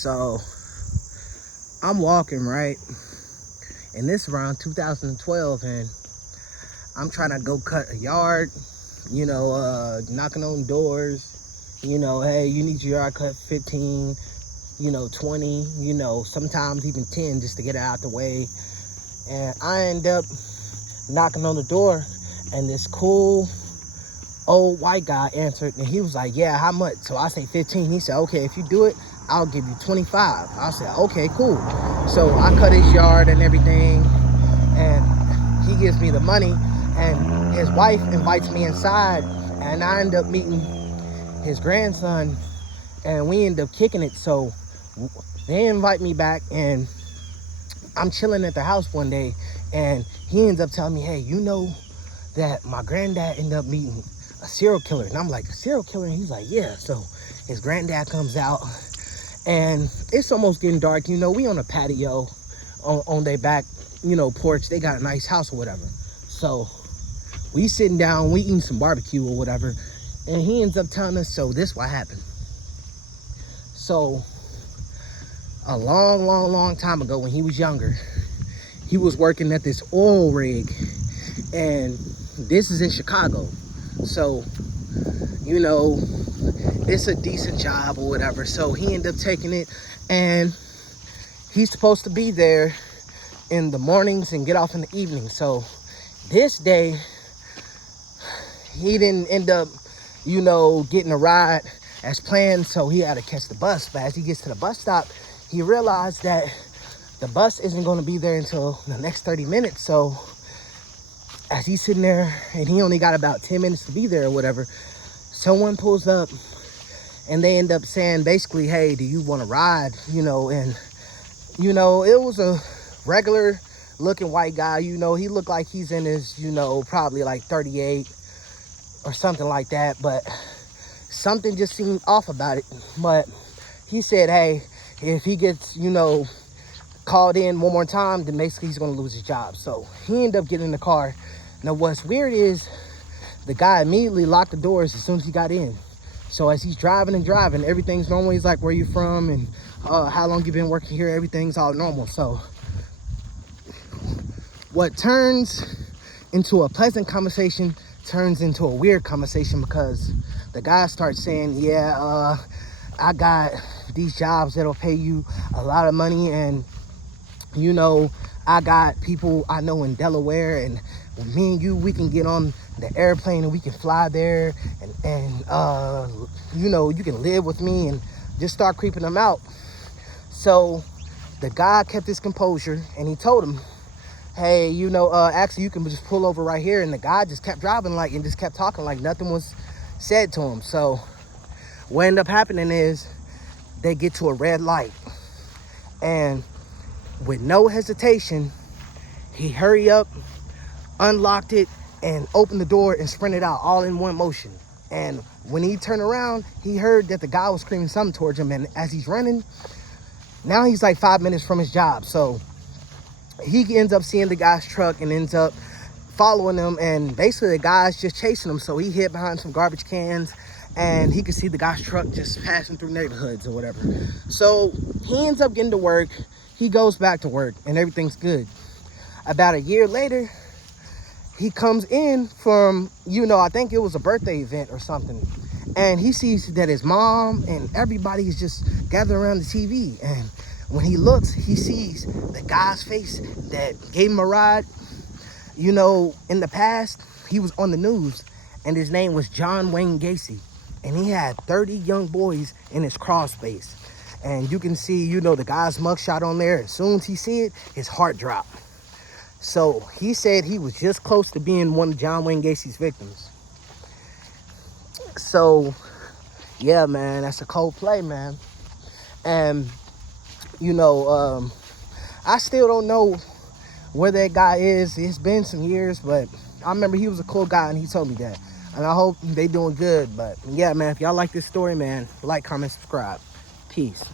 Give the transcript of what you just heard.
So I'm walking, right? And this around 2012, and I'm trying to go cut a yard, knocking on doors, hey, you need your yard cut 15, 20, sometimes even 10 just to get it out the way. And I end up knocking on the door, and this cool old white guy answered, and he was like, yeah, how much? So I say 15. He said, okay, if you do it, I'll give you 25. I said, okay, cool. So I cut his yard and everything, and he gives me the money, and his wife invites me inside, and I end up meeting his grandson, and we end up kicking it. So they invite me back, and I'm chilling at the house one day, and he ends up telling me, hey, you know that my granddad ended up meeting a serial killer. And I'm like, a serial killer? And he's like, yeah. So his granddad comes out, and it's almost getting dark. We on a patio on their back, porch. They got a nice house or whatever. So we sitting down, we eating some barbecue or whatever, and he ends up telling us, so this what happened. So a long time ago, when he was younger, he was working at this oil rig, and this is in Chicago. So, it's a decent job or whatever. So he ended up taking it, and he's supposed to be there in the mornings and get off in the evening. So this day, he didn't end up, getting a ride as planned. So he had to catch the bus. But as he gets to the bus stop, he realized that the bus isn't going to be there until the next 30 minutes. So as he's sitting there, and he only got about 10 minutes to be there or whatever, someone pulls up, and they end up saying basically, hey, do you want to ride? And it was a regular looking white guy. He looked like he's in his, probably like 38 or something like that, but something just seemed off about it. But he said, hey, if he gets, called in one more time, then basically he's going to lose his job. So he ended up getting in the car. Now, what's weird is the guy immediately locked the doors as soon as he got in. So as he's driving, everything's normal. He's like, where you from? And how long you been working here? Everything's all normal. So what turns into a pleasant conversation turns into a weird conversation, because the guy starts saying, yeah, I got these jobs that'll pay you a lot of money, and I got people I know in Delaware, and me and you, we can get on the airplane and we can fly there, and you can live with me, and just start creeping them out. So the guy kept his composure, and he told him, hey, actually you can just pull over right here. And the guy just kept driving and just kept talking like nothing was said to him. So what ended up happening is they get to a red light, and with no hesitation, he hurried up, unlocked it, and opened the door and sprinted out all in one motion. And when he turned around, he heard that the guy was screaming something towards him. And as he's running, now he's like 5 minutes from his job. So he ends up seeing the guy's truck and ends up following him. And basically the guy's just chasing him. So he hid behind some garbage cans, and he could see the guy's truck just passing through neighborhoods or whatever. So he ends up getting to work. He goes back to work, and everything's good. About a year later, he comes in from, I think it was a birthday event or something. And he sees that his mom and everybody is just gathered around the TV. And when he looks, he sees the guy's face that gave him a ride. In the past, he was on the news, and his name was Wayne Gacy. And he had 30 young boys in his crawl space. And you can see, the guy's mugshot on there. As soon as he see it, his heart dropped. So he said he was just close to being one of Wayne Gacy's victims. So, yeah, man, that's a cold play, man. And, I still don't know where that guy is. It's been some years, but I remember he was a cool guy, and he told me that. And I hope they doing good. But, yeah, man, if y'all like this story, man, like, comment, subscribe. Peace.